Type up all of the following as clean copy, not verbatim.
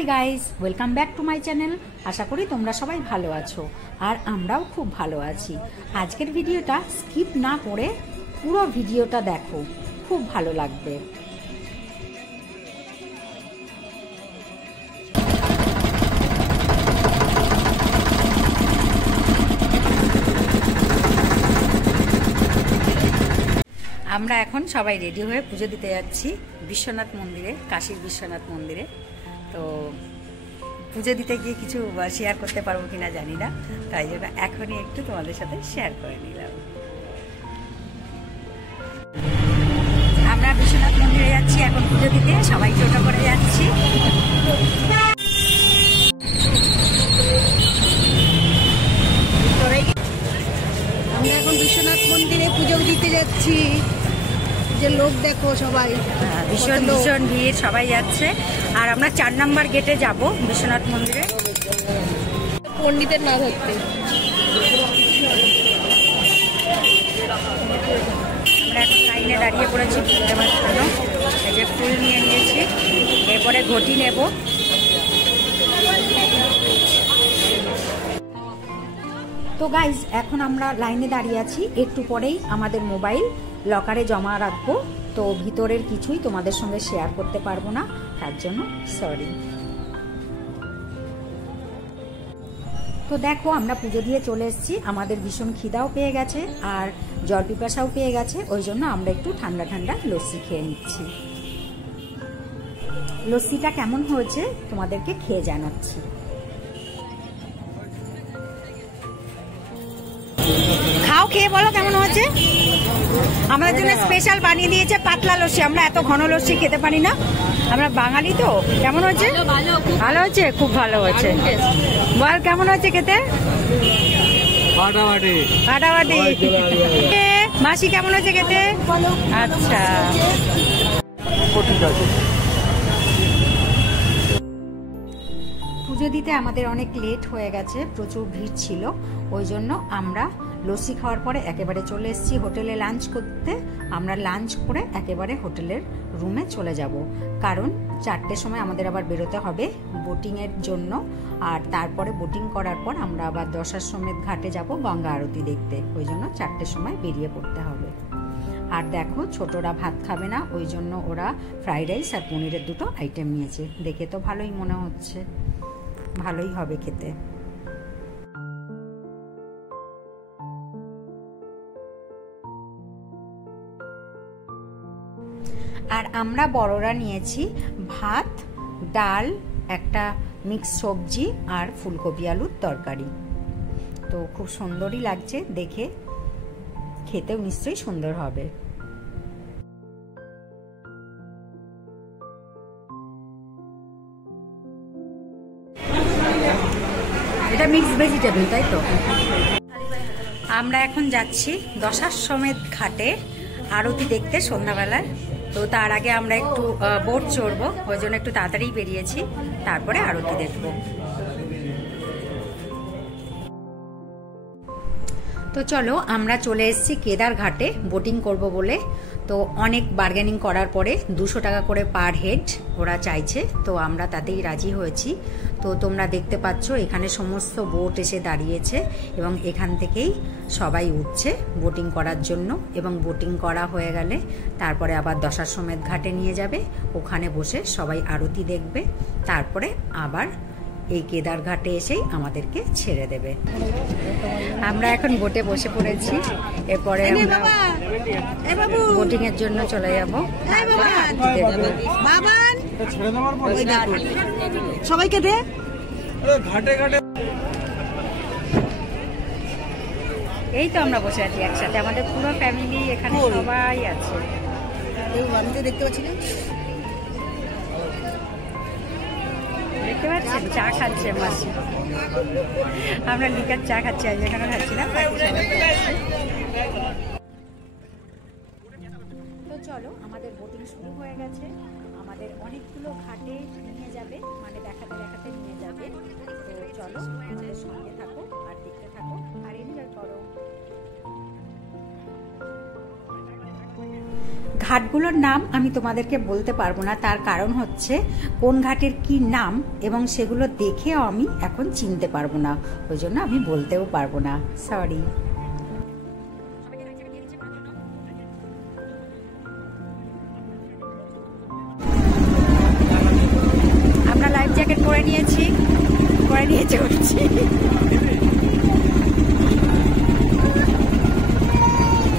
High guys, welcome back to my channel. আশা করি তোমরা সবাই ভালো আছো আর আমরাও খুব ভালো আছি। আজকের ভিডিওটা স্কিপ না করে পুরো ভিডিওটা দেখো, খুব ভালো লাগবে। আমরা এখন সবাই রেডি হয়ে পুজো দিতে যাচ্ছি বিশ্বনাথ মন্দিরে, কাশীর বিশ্বনাথ মন্দিরে। তো পুজো দিতে গিয়ে কিছু শেয়ার করতে পারবো কিনা জানি না, তাই জন্য এখনই একটু তোমাদের সাথে শেয়ার করে নিলাম। আমরা বিশ্বনাথ মন্দিরে যাচ্ছি এখন পুজো দিতে, সবাই টোটো করে যাচ্ছি। আমরা এখন বিশ্বনাথ মন্দিরে পুজো দিতে যাচ্ছি। যে লোক দেখো সবাই, ভীষণ ভীষণ ভিড়, সবাই যাচ্ছে। আর আমরা 4 নম্বর গেটে যাব বিশ্বনাথ মন্দিরে পণ্ডিতের না ধরতে। আমরা এখন লাইনে দাঁড়িয়ে পড়েছি ফুল দেওয়ার জন্য। এই যে ফুল নিয়ে নিয়েছি, এরপরে ঘটি নেব। তো গাইজ, এখন আমরা লাইনে দাঁড়িয়ে আছি, একটু পরেই আমাদের মোবাইল লকারে জমা রাখবো। তো ভিতরের কিছুই তোমাদের সঙ্গে শেয়ার করতে পারবো না, তার জন্য সরি। তো দেখো, আমরা পুজো দিয়ে চলে এসেছি। আমাদের ভীষণ খিদাও পেয়ে গেছে আর জল পিপাসাও পেয়ে গেছে, ওই জন্য আমরা একটু ঠান্ডা ঠান্ডা লস্যি খেয়ে নিচ্ছি। লস্যিটা কেমন হয়েছে তোমাদেরকে খেয়ে জানাচ্ছি। খাও, খেয়ে বলো কেমন হয়েছে। আমাদের জন্য স্পেশাল বানিয়ে দিয়েছে পাতলা লস্যি, আমরা এত ঘন লস্যি খেতে পারি না, আমরা বাঙালি তো। কেমন হয়েছে? ভালো হয়েছে, খুব ভালো হয়েছে। বল কেমন হয়েছে খেতে? ফাটাফাটি ফাটাফাটি। মাসি কেমন হয়েছে খেতে? আচ্ছা, পুজো দিতে আমাদের অনেক লেট হয়ে গেছে, প্রচুর ভিড় ছিল, ওই জন্য আমরা লস্যি খাওয়ার পরে একেবারে চলে এসেছি হোটেলে লাঞ্চ করতে। আমরা লাঞ্চ করে একেবারে হোটেলের রুমে চলে যাব, কারণ 4টের সময় আমাদের আবার বেরোতে হবে বোটিংয়ের জন্য। আর তারপরে বোটিং করার পর আমরা আবার দশাশ্বমেধ ঘাটে যাব গঙ্গা আরতি দেখতে, ওই জন্য 4টের সময় বেরিয়ে পড়তে হবে। আর দেখো, ছোটরা ভাত খাবে না, ওই জন্য ওরা ফ্রাইড রাইস আর পনিরের দুটো আইটেম নিয়েছে। দেখে তো ভালোই মনে হচ্ছে, ভালোই হবে খেতে। আর আমরা বড়রা নিয়েছি ভাত, ডাল, একটা মিক্স সবজি আর ফুলকপি আলুর তরকারি। তো খুব সুন্দরই লাগছে দেখে, খেতেও নিশ্চয়ই সুন্দর হবে। এটা মিক্স ভেজিটেবল, তাই তো? আমরা এখন যাচ্ছি দশাশ্বমেধ ঘাটে আরতি দেখতে সন্ধ্যাবেলায়। তো তার আগে আমরা একটু বোট চড়বো, ওই জন্য একটু তাড়াতাড়ি বেরিয়েছি, তারপরে আরতি দেখব। তো চলো, আমরা চলে এসেছি কেদার ঘাটে বোটিং করব বলে। তো অনেক বার্গেনিং করার পরে 200 টাকা করে পার হেড ওরা চাইছে, তো আমরা তাতেই রাজি হয়েছি। তো তোমরা দেখতে পাচ্ছ এখানে সমস্ত বোট এসে দাঁড়িয়েছে এবং এখান থেকেই সবাই উঠছে বোটিং করার জন্য। এবং বোটিং করা হয়ে গেলে তারপরে আবার দশাশ্বমেধ ঘাটে নিয়ে যাবে, ওখানে বসে সবাই আরতি দেখবে, তারপরে আবার এই কেদার ঘাটে এসেই আমাদেরকে ছেড়ে দেবে। আমরা এখন বোটে বসে পড়েছি, এরপরে আমরা বোটিং এর জন্য চলে যাব। সবাইকে দে ঘাটে ঘাটে। এই তো আমরা বসে আছি একসাথে, আমাদের পুরো ফ্যামিলি এখানে সবাই আছে। দেখতে পাচ্ছি না, দেখতে পাচ্ছেন চা খাচ্ছে মাসি, আমরা লিকার চা খাচ্ছি, আজ এখানে খাচ্ছি না। তো চলো, আমাদের বোটিং শুরু হয়ে গেছে, আমাদের অনেকগুলো ঘাটে নিয়ে যাবে, মানে দেখাতে দেখাতে নিয়ে যাবে। তো চলো, আমাদের সঙ্গে থাকো আর দেখতে থাকো আর এনজয় করো। ঘাটগুলোর নাম আমি তোমাদেরকে বলতে পারবো না, তার কারণ হচ্ছে কোন ঘাটের কি নাম এবং সেগুলো দেখেও আমি এখন চিনতে পারবো না, ওই জন্য আমি বলতেও পারবো না, সরি। আমরা লাইফ জ্যাকেট পরে নিয়েছি বলছি।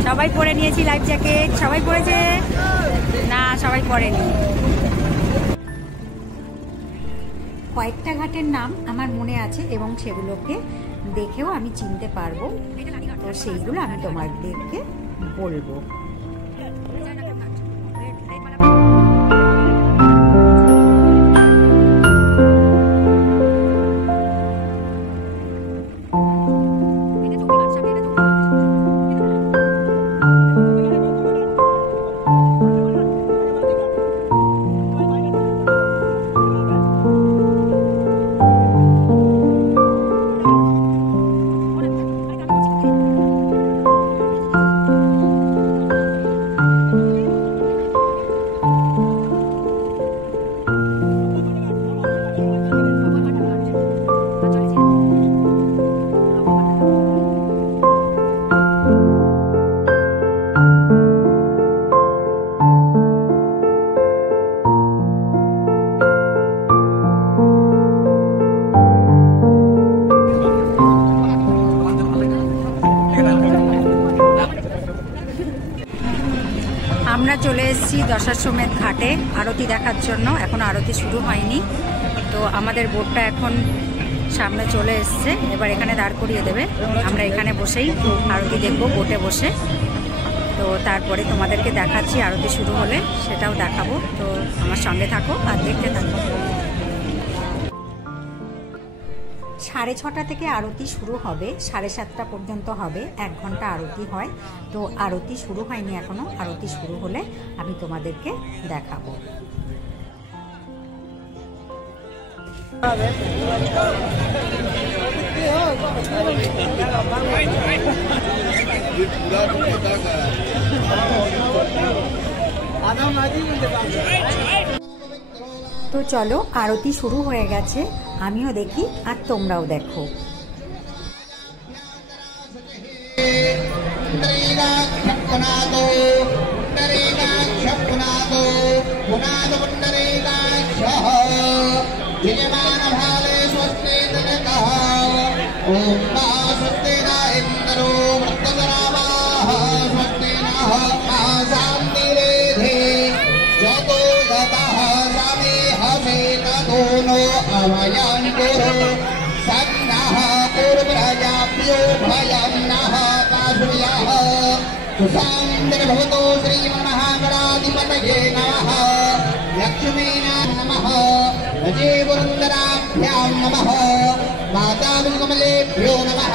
সবাই পরে নিয়েছি লাইফ জ্যাকেট, সবাই পরেছে না? সবাই পরেনি। কয়েকটা ঘাটের নাম আমার মনে আছে এবং সেগুলোকে দেখেও আমি চিনতে পারবো, তো সেইগুলো আমি তোমাদেরকে বলবো। আমরা চলে এসেছি দশাশ্বমেধ ঘাটে আরতি দেখার জন্য। এখন আরতি শুরু হয়নি, তো আমাদের বোটটা এখন সামনে চলে এসছে, এবার এখানে দাঁড় করিয়ে দেবে। আমরা এখানে বসেই আরতি দেখবো বোটে বসে, তো তারপরে তোমাদেরকে দেখাচ্ছি আরতি শুরু হলে সেটাও দেখাবো। তো আমার সঙ্গে থাকো আর দেখতে থাকো। 6:30 থেকে আরতি শুরু হবে, 7:30 পর্যন্ত হবে, 1 ঘন্টা আরতি হয়। তো আরতি শুরু হয়নি এখনো, আরতি শুরু হলে আমি তোমাদেরকে দেখাবো। তো চলো, আরতি শুরু হয়ে গেছে, আমিও দেখি আর তোমরাও দেখো। अवयं गुरु सन्नः पूर्वजाभ्यो भयं नः पाशुयः सुसान्द्रभवतो श्रीमन्महागणाधिपतये नमः लक्ष्मीनाथ नमः अजय पुरन्दराभ्यां नमः माताविकमलेभ्यो नमः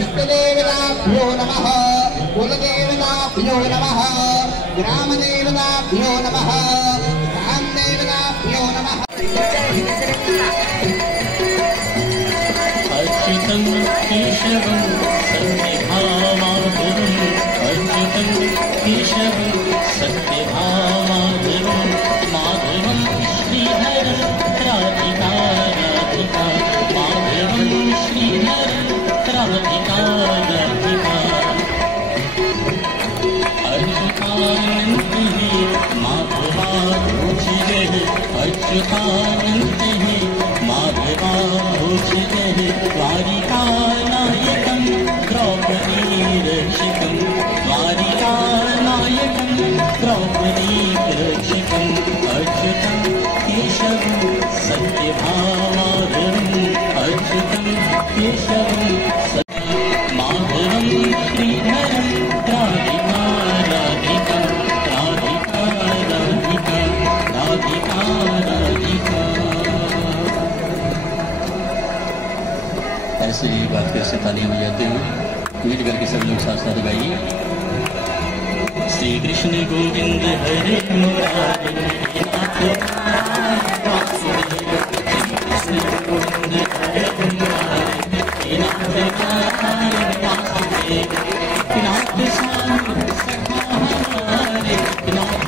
इष्टदेवताभ्यो नमः कुलदेवताभ्यो नमः ग्रामदेवताभ्यो नमः ग्रामदेवताभ्यो नमः। अर्चितं केशवं सत्यभामाधुरम् अर्चितं केशवं सत्यभामाधुरं माधवं श्रीहरं राधिका राधिका माधवं श्रीहरं राधिका राधिका अच्युतानन्द हे माधवा भूषिते अच्युतानन्द हे माधवा भूषिते द्वारिकानायकं द्रौपदीरक्षितं द्वारिकानायकं द्रौपदीरक्षितम् अच्युतं केशवं सत्यभामाधुरम् अच्युतं केशवं माधवं श्रीधरं राधिका राधिका राधिका राधिका राधिका राधिका। ऐसे ही बात कैसे तालियां बजाते हुए मिल करके सब लोग साथ साथ गाइए। श्री कृष्ण गोविंद हरे मुरारी नाथ कृष्ण गोविंद हरे मुरारी नाथ नाथ श्याम सखा हमारे नाथ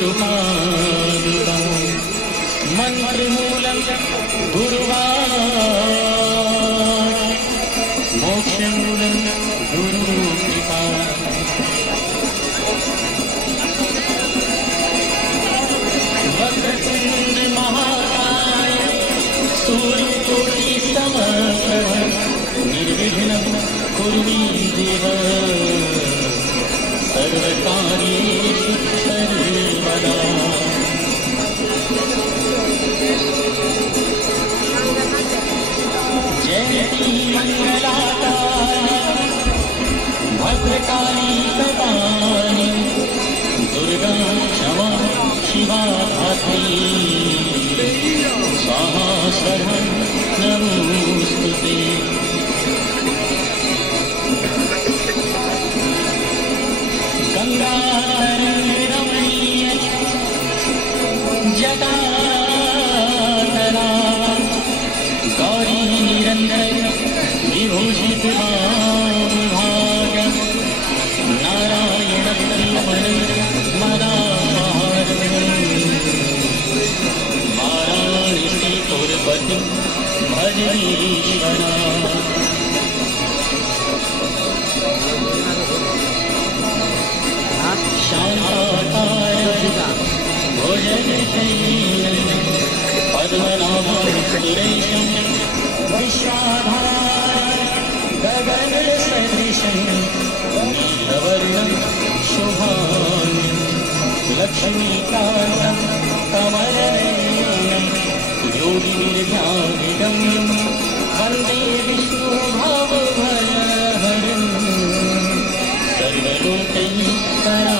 गुरुपादुका मन्त्रमूलं गुरुवाक् मोक्षमूलं गुरुकृपा वक्रतुण्ड महाकाय सूर्यकोटि समप्रभ निर्विघ्नं कुरु मे देव सर्वकार्येषु सर्वदा जयति मंगलाकारि भद्रकाली कपालिनी दुर्गा क्षमा शिवा धात्री स्वाहा स्वधा नमोस्तुते गंगा रमणीय जटातरा गौरी निरंतर विभूषित भाग नारायण मदार वाराणसी पुरपति भजनीश्वरा शांताकार भुजगशयनं पद्मनाभं सुरेशं विश्वाधारं गगनसदृशं नीलवर्णं शुभांगं लक्ष्मीकान्तं कमलनयनं योगिनिर्ध्यानगम्यं वन्दे विष्णुभवभयहरं सर्वलोकैकरां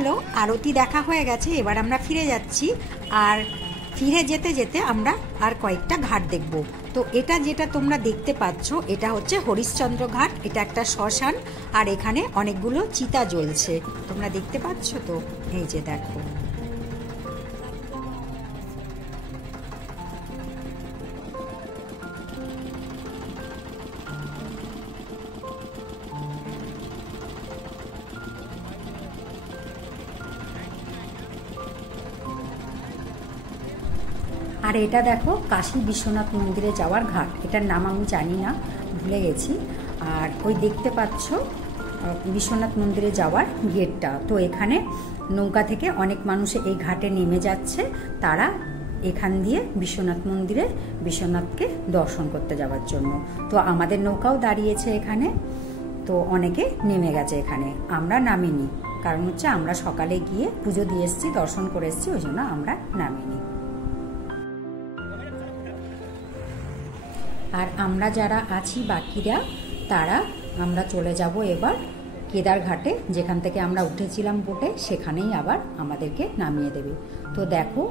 চলো, আরতি দেখা হয়ে গেছে, এবার আমরা ফিরে যাচ্ছি। আর ফিরে যেতে যেতে আমরা আর কয়েকটা ঘাট দেখব। তো এটা যেটা তোমরা দেখতে পাচ্ছ, এটা হচ্ছে হরিশ্চন্দ্র ঘাট। এটা একটা শ্মশান, আর এখানে অনেকগুলো চিতা জ্বলছে, তোমরা দেখতে পাচ্ছ তো, এই যে দেখো। আর এটা দেখো কাশী বিশ্বনাথ মন্দিরে যাওয়ার ঘাট। এটার নাম আমি জানি না, ভুলে গেছি। আর ওই দেখতে পাচ্ছ বিশ্বনাথ মন্দিরে যাওয়ার গেটটা। তো এখানে নৌকা থেকে অনেক মানুষ এই ঘাটে নেমে যাচ্ছে, তারা এখান দিয়ে বিশ্বনাথ মন্দিরে বিশ্বনাথকে দর্শন করতে যাওয়ার জন্য। তো আমাদের নৌকাও দাঁড়িয়েছে এখানে, তো অনেকে নেমে গেছে এখানে। আমরা নামিনি, কারণ হচ্ছে আমরা সকালে গিয়ে পুজো দিয়ে এসেছি, দর্শন করে এসেছি, ওই জন্য আমরা নামিনি। আর আমরা যারা আছি বাকিরা, তারা আমরা চলে যাব এবার কেদার ঘাটে, যেখান থেকে আমরা উঠেছিলাম বোটে, সেখানেই আবার আমাদেরকে নামিয়ে দেবে। তো দেখো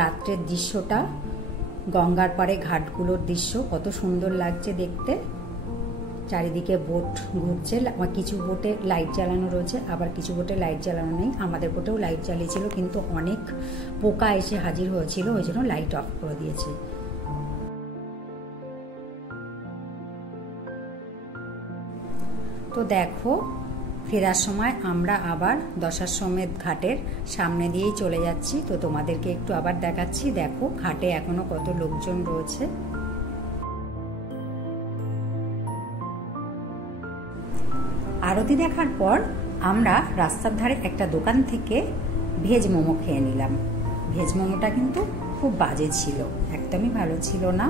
রাত্রের দৃশ্যটা, গঙ্গার পাড়ে ঘাটগুলোর দৃশ্য কত সুন্দর লাগছে দেখতে। চারিদিকে বোট ঘুরছে, কিছু বোটে লাইট জ্বালানো রয়েছে, আবার কিছু বোটে লাইট জ্বালানো নেই। আমাদের বোটেও লাইট জ্বালিয়েছিল, কিন্তু অনেক পোকা এসে হাজির হয়েছিল, ওই জন্য লাইট অফ করে দিয়েছে। তো দেখো ফেরার সময় আমরা আবার দশাশ্বমেধ ঘাটের সামনে দিয়েই চলে যাচ্ছি। তো তোমাদেরকে একটু আবার দেখাচ্ছি, দেখো ঘাটে এখনো কত লোকজন রয়েছে। আরতি দেখার পর আমরা রাস্তার ধারে একটা দোকান থেকে ভেজ মোমো খেয়ে নিলাম। ভেজ মোমোটা কিন্তু খুব বাজে ছিল, একদমই ভালো ছিল না।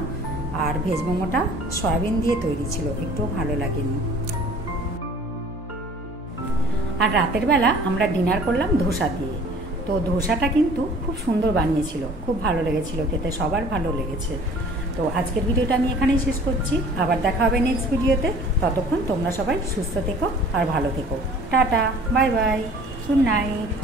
আর ভেজ মোমোটা সয়াবিন দিয়ে তৈরি ছিল, একটু ভালো লাগেনি। আর রাতের বেলা আমরা ডিনার করলাম ধোসা দিয়ে। তো ধোসাটা কিন্তু খুব সুন্দর বানিয়েছিল, খুব ভালো লেগেছিল খেতে, সবার ভালো লেগেছে। তো আজকের ভিডিওটা আমি এখানেই শেষ করছি, আবার দেখা হবে নেক্সট ভিডিওতে। ততক্ষণ তোমরা সবাই সুস্থ থেকো আর ভালো থেকো। Tata, bye bye, good night.